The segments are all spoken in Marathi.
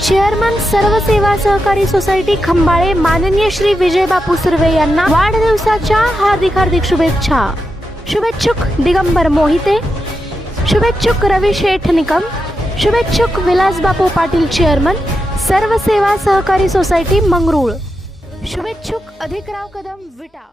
चेअरमन सर्व सेवा सहकारी सोसायटी खंबाळे माननीय श्री विजय बापू सुर्वे यांना वाढदिवसाच्या हार्दिक शुभेच्छा। शुभेच्छुक दिगंबर मोहिते, शुभेच्छुक रवी शेठ निकम, शुभेच्छुक विलास बापू पाटील चेअरमन सर्व सेवा सहकारी सोसायटी मंगरूळ, शुभेच्छुक अधिकराव कदम विटा।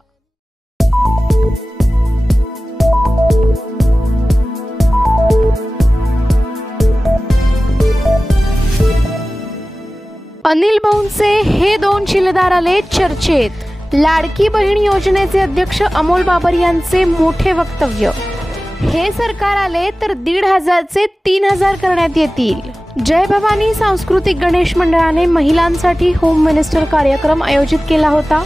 अनिल भाऊंचे हे दोन शिलेदार आले चर्चेत। लाडकी बहीण योजनेचे अध्यक्ष अमोल बाबर यांचे मोठे वक्तव्य। हे सरकार आले तर 1,500 चे 3,000 करण्यात येतील। जय भवानी सांस्कृतिक गणेश मंडळाने महिलांसाठी होम मिनिस्टर कार्यक्रम आयोजित केला होता।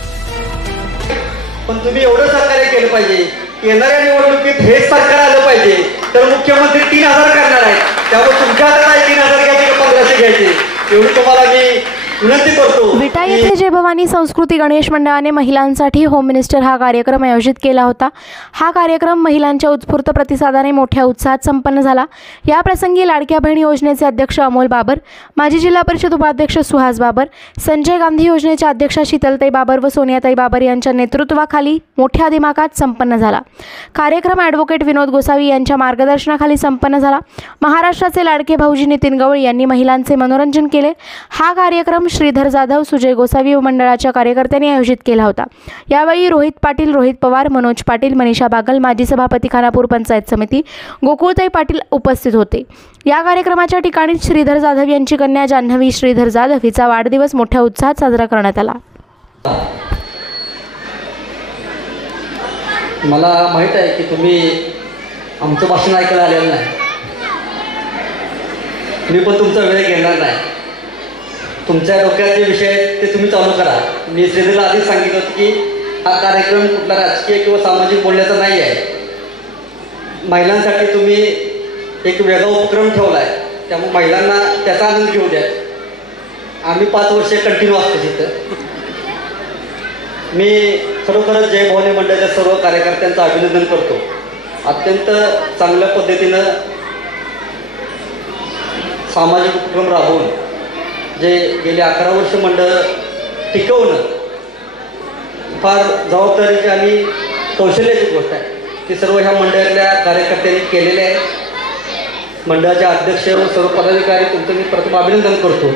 पण तुम्ही एवढं सहकार्य केलं पाहिजे, येणाऱ्या निवडणुकीत हे सरकार आलं पाहिजे तर मुख्यमंत्री 3,000 करणार आहेत। त्यामुळे तुमच्या हातात 3,000 घ्यायचे का 1,500 घ्यायचे एवढी तुम्हाला मी विनंती करतो। विटा येथे जय भवानी संस्कृती गणेश मंडळाने महिलांसाठी होम मिनिस्टर हा कार्यक्रम आयोजित केला होता। हा कार्यक्रम महिलांच्या उत्स्फूर्त प्रतिसादाने मोठ्या उत्साहात संपन्न झाला। या प्रसंगी लाडक्या बहीण योजनेचे अध्यक्ष अमोल बाबर, माजी जिल्हा परिषद उपाध्यक्ष सुहास बाबर, संजय गांधी योजनेच्या अध्यक्षा शीतलताई बाबर व सोनियाताई बाबर यांच्या नेतृत्वाखाली मोठ्या दिमाखात संपन्न झाला। कार्यक्रम ॲडव्होकेट विनोद गोसावी यांच्या मार्गदर्शनाखाली संपन्न झाला। महाराष्ट्राचे लाडके भाऊजी नितीन गवळी यांनी महिलांचे मनोरंजन केले। हा कार्यक्रम श्रीधर जाधव, सुजय गोसावी व मंडळाच्या कार्यकर्त्यांनी आयोजित केला होता। यावेळी रोहित पाटील, रोहित पवार, मनोज पाटील, मनीषा बागल, माजी सभापती खानापूर पंचायत समिती, गोकुळताई पाटील उपस्थित होते। या कार्यक्रमाच्या ठिकाणी श्रीधर जाधव यांची कन्या जान्हवी श्रीधर जाधव हिचा वाढदिवस मोठ्या उत्साहात साजरा करण्यात आला। मला माहित आहे की तुम्ही आमचं भाषण ऐकायला आलेलं नाही, मी पण तुमचा वेळ घेणार नाही। तुमच्या डोक्यात जे विषय आहेत ते तुम्ही चालू करा। मी श्रीधरला आधीच सांगितलं होतं की हा कार्यक्रम कुठला राजकीय किंवा सामाजिक बोलण्याचा नाही आहे। महिलांसाठी तुम्ही एक वेगळा उपक्रम ठेवला आहे, त्यामुळे महिलांना त्याचा आनंद घेऊ द्या। आम्ही 5 वर्षे कंटिन्यू असतो तिथं। मी खरोखरच जय भवानी मंडळाच्या सर्व कार्यकर्त्यांचं अभिनंदन करतो। अत्यंत चांगल्या पद्धतीनं सामाजिक उपक्रम राबवून जे गेले 11 वर्ष मंडळ टिकवणं फार जबाबदारीची आणि कौशल्याची गोष्ट आहे। ती सर्व ह्या मंडळातल्या कार्यकर्त्यांनी केलेले आहे। मंडळाचे अध्यक्ष व सर्व पदाधिकारी तुमचं मी प्रथम अभिनंदन करतो।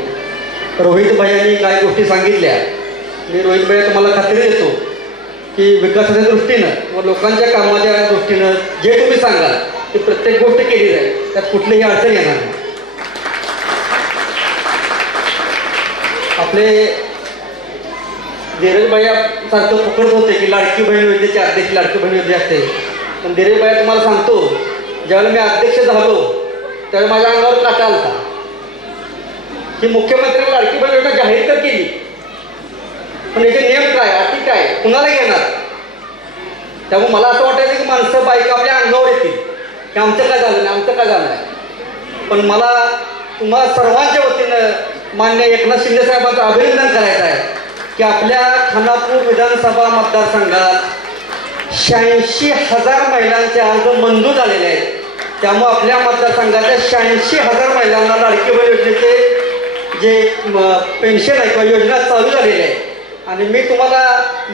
रोहित भाईंनी काय गोष्टी सांगितल्या, मी रोहित भाई तुम्हाला खात्री देतो की विकासाच्या दृष्टीनं व लोकांच्या कामाच्या दृष्टीनं जे तुम्ही सांगाल ते प्रत्येक गोष्ट केली जाईल, त्यात कुठलीही अडचण येणार नाही। आपले धीरज भैया सारखं पकडत होते की लाडकी बहीण योजनेचे अध्यक्ष लाडकी बहीण योजना असते, पण धीरज भैया तुम्हाला सांगतो ज्यावेळेला मी अध्यक्ष झालो त्यावेळेला माझ्या अंगावर काटा आलता की मुख्यमंत्र्यांनी लाडकी बहीण योजना जाहीर तर केली, पण याचे नियम काय, अटी काय, कुणाला घेणार। त्यामुळे मला असं वाटायचं की माणसं बायका आपल्या अंगावर येतील की आमचं काय झालं नाही, आमचं काय झालं नाही। पण मला तुम्हाला सर्वांच्या वतीनं मान्य एकनाथ शिंदे साहेबांचं अभिनंदन करायचं आहे की आपल्या खानापूर विधानसभा मतदारसंघात 86,000 महिलांचे अर्ज मंजूर झालेले आहेत। त्यामुळे आपल्या मतदारसंघातल्या 86,000 महिलांना लाडकी बहीण योजनेचे जे पेन्शन आहे किंवा योजना चालू झालेली आहे। आणि मी तुम्हाला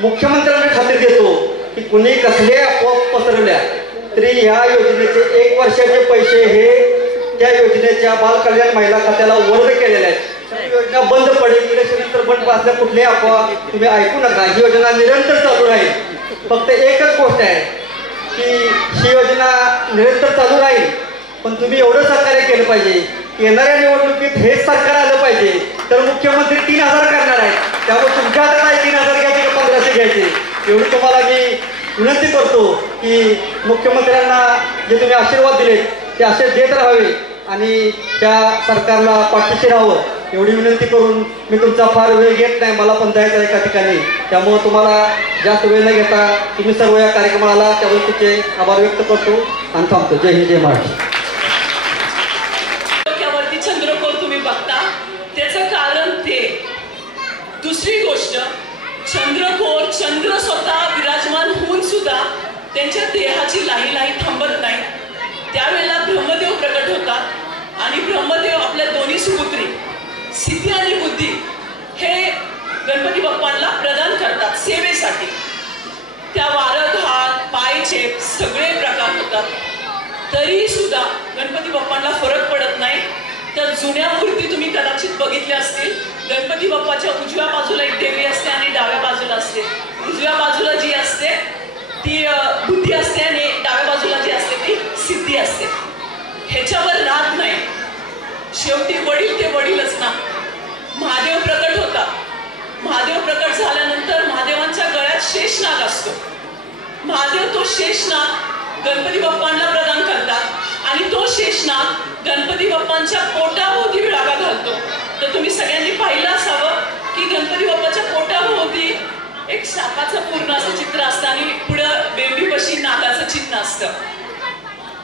मुख्यमंत्र्यांना खात्री देतो की कुणी कसले अफवा पसरवल्या तरी ह्या योजनेचे 1 वर्षाचे पैसे हे त्या योजनेच्या बाल कल्याण महिला खात्याला वर्ग केलेले आहेत। योजना बंद पडेल, इलेक्शननंतर बंद असल्या कुठल्याही अफवा तुम्ही ऐकू नका। ही योजना निरंतर चालू राहील। फक्त एकच गोष्ट आहे की ही योजना निरंतर चालू राहील, पण तुम्ही एवढं सहकार्य केलं पाहिजे, येणाऱ्या निवडणुकीत हेच सरकार आलं पाहिजे तर मुख्यमंत्री 3,000 करणार आहेत। त्यामुळे तुमच्या हातात 3,000 घ्यायचे का 1,500 घ्यायचे एवढी तुम्हाला मी विनंती करतो की मुख्यमंत्र्यांना जे तुम्ही आशीर्वाद दिले ते असे देत राहावे आणि त्या सरकारला पाठीशी राहावं एवढी विनंती करून मी तुमचा फार वेळ घेत नाही, मला पण जायचं आहे एका ठिकाणी। त्यामुळे तुम्हाला जास्त वेळ न घेता तुम्ही सर्व या कार्यक्रमाला त्या गोष्टीचे आभार व्यक्त करतो आणि थांबतो। जय हिंद, जय महाराष्ट्र। डोक्यावरती चंद्रकोर तुम्ही बघता त्याचं कारण ते। दुसरी गोष्ट, चंद्र स्वतः विराजमान होऊन सुद्धा त्यांच्या देहाची लाही थांबत नाही। त्यावेळेला ब्रह्मदेव प्रकट होतात आणि ब्रह्मदेव आपल्या दोन्ही सुपुत्री सिद्धी आणि बुद्धी हे गणपती बाप्पांना प्रदान करतात सेवेसाठी. त्या वारं घात पायचेप सगळे प्रकार होतात, तरी सुद्धा गणपती बाप्पांना फरक पडत नाही. तर जुन्या मूर्ती तुम्ही कदाचित बघितल्या असतील. गणपती बाप्पाच्या उजव्या बाजूला एक देवी असते आणि डाव्या बाजूला असते. उजव्या बाजूला जी असते ती बुद्धी असते आणि डाव्या बाजूला जी असते ती सिद्धी असते. ह्याच्यावर राहत नाही. शेवटी वडील ते वडीलच ना. महादेव प्रकट होता. महादेव प्रकट झाल्यानंतर महादेवांच्या गळ्यात शेषनाग असतो. महादेव तो शेषनाग गणपती बाप्पांना प्रदान करतात आणि तो शेषनाग गणपती बाप्पांच्या पोटाभोवती विळावा घालतो. तर तुम्ही सगळ्यांनी पाहिलं असावं की गणपती बाप्पाच्या पोटाभोवती एक सापाचं पूर्ण असं चित्र असतं आणि पुढं बेंबीपाशी नागाचं चिन्ह असतं.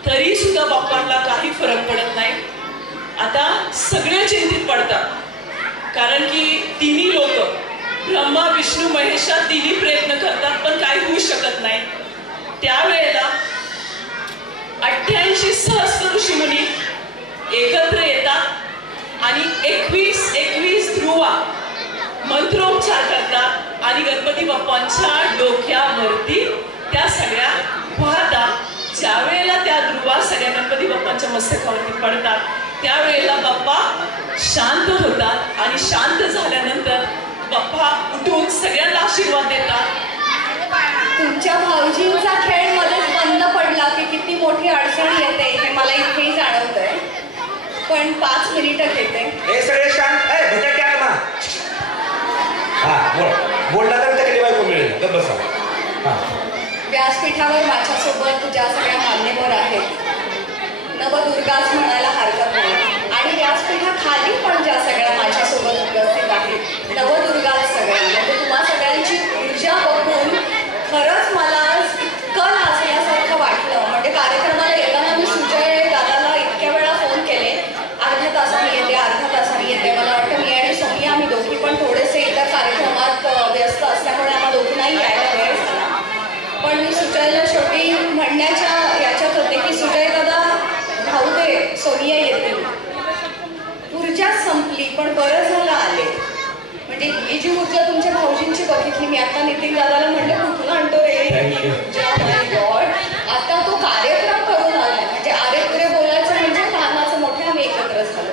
तरी सुद्धा बाप्पांना काही फरक पडत नाही. आता सगळे चिंतित पडतात, कारण की तिन्ही लोक ब्रह्मा विष्णू महेशा तिन्ही प्रयत्न करतात पण काही होऊ शकत नाही. त्यावेळेला 88 सहस्त्र ऋषीमुनी एकत्र येतात आणि 21 ध्रुवा मंत्रोच्चार करतात आणि गणपती बाप्पांच्या डोक्यावरती त्या सगळ्या वाहतात. ज्या वेळेला त्या ध्रुवा सगळ्या गणपती बाप्पांच्या मस्तकावरती पडतात त्यावेळेला बाप्पा शांत होतात आणि शांत झाल्यानंतर बाप्पा उठून सगळ्यांना आशीर्वाद देतात. तुमच्या भाऊजींचा खेळ मध्येच बंद पडला की किती मोठी अडचण येते हे मला इथेही जाणवतंय. पण 5 मिनिटं घेते. हे सगळे शांत आहे भटक क्या ना. बोलला तर तरी बायको मिळेल तर बसा. व्यासपीठावर माझ्यासोबत ज्या सगळ्या मान्यवर आहेत, नवदुर्गाच म्हणायला हरकत नाही, आणि व्यासपीठाखाली पण ज्या सगळ्या माझ्यासोबत उपस्थित आहेत नवदुर्गाच सगळ्या, म्हणजे तुम्हा सगळ्यांची ऊर्जा बघून खरंच मला इतकं लाजल्यासारखं वाटलं. म्हणजे कार्यक्रमाला येताना मी सुजय दादाला इतक्या वेळा फोन केले, अर्ध्या तासाने येते. मला वाटतं मी आणि सोनिया आम्ही दोघी पण थोडेसे इतर कार्यक्रमात व्यस्त असल्यामुळे आम्हाला दोघींनाही यायला वेळ झाला. पण मी सुजयला शेवटी म्हणण्याच्या याच्यात होते की सुजय दादा भाऊ दे, सोनिया येतील. ऊर्जा संपली पण बरं झालं आले. म्हणजे ही जी ऊर्जा तुमच्या भाऊजींची बघितली मी आता नितीन दादाला म्हणलं कुठून आणतो रे गॉड. आता तो कार्यक्रम करून आलाय, म्हणजे आरे पुरे बोलायचं म्हणजे लहानाचं मोठे आम्ही एकत्र झालो.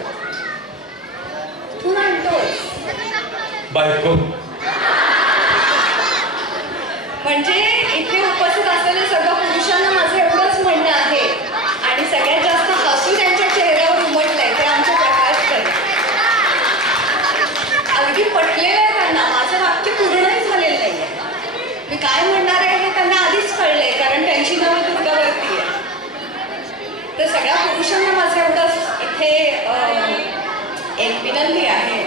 कुठून आणतो बायको. म्हणजे इथे उपस्थित असलेल्या सर्व पुरुषांना माझं एवढंच म्हणणं आहे, आणि सगळ्यात जास्त हसू त्यांच्या चेहऱ्यावर उमटलंय ते आमचे प्रकाश करे. अगदी पटलेलं आहे त्यांना. माझं वाक्य पूर्णही झालेलं नाहीये. मी काय म्हणणार आहे हे त्यांना आधीच कळलंय, कारण त्यांची नावं दुर्गावरती आहे. तर सगळ्या पुरुषांना माझं एवढंच इथे एक विनंती आहे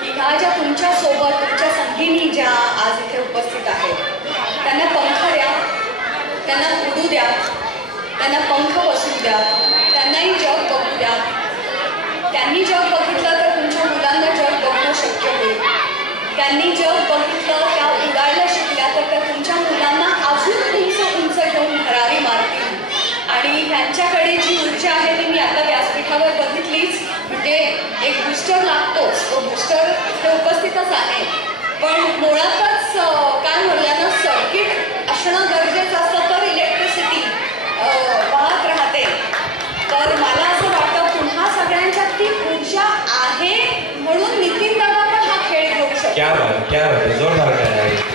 की ह्या ज्या तुमच्यासोबत तुमच्या संगीनी ज्या आज इथे उपस्थित आहेत त्यांना पंख द्या, त्यांना उडू द्या, त्यांना पंख बसू द्या, त्यांनाही जग बघू द्या. त्यांनी जग बघितलं तर तुमच्या मुलांना जग बघणं शक्य होईल. त्यांनी जग बघितलं, त्या उडायला शिकल्या तर त्या तुमच्या मुलांना अजून उंच घेऊन भरारी मारतील. आणि ह्यांच्याकडे जी ऊर्जा आहे ती मी आता व्यासपीठावर बघितलीच. म्हणजे एक बूस्टर लागतोच, तो बूस्टर इथे उपस्थितच आहे. पण मुळातच काय म्हणल्यानं सर्किट असणं गरजेचं असतं तर इलेक्ट्रिसिटी वाहत राहते. तर मला असं वाटतं पुन्हा सगळ्यांच्यात ती ऊर्जा आहे म्हणून नितीन दादा पण हा खेळ घेऊ शकतो. क्या बात, जोरदार काय आहे.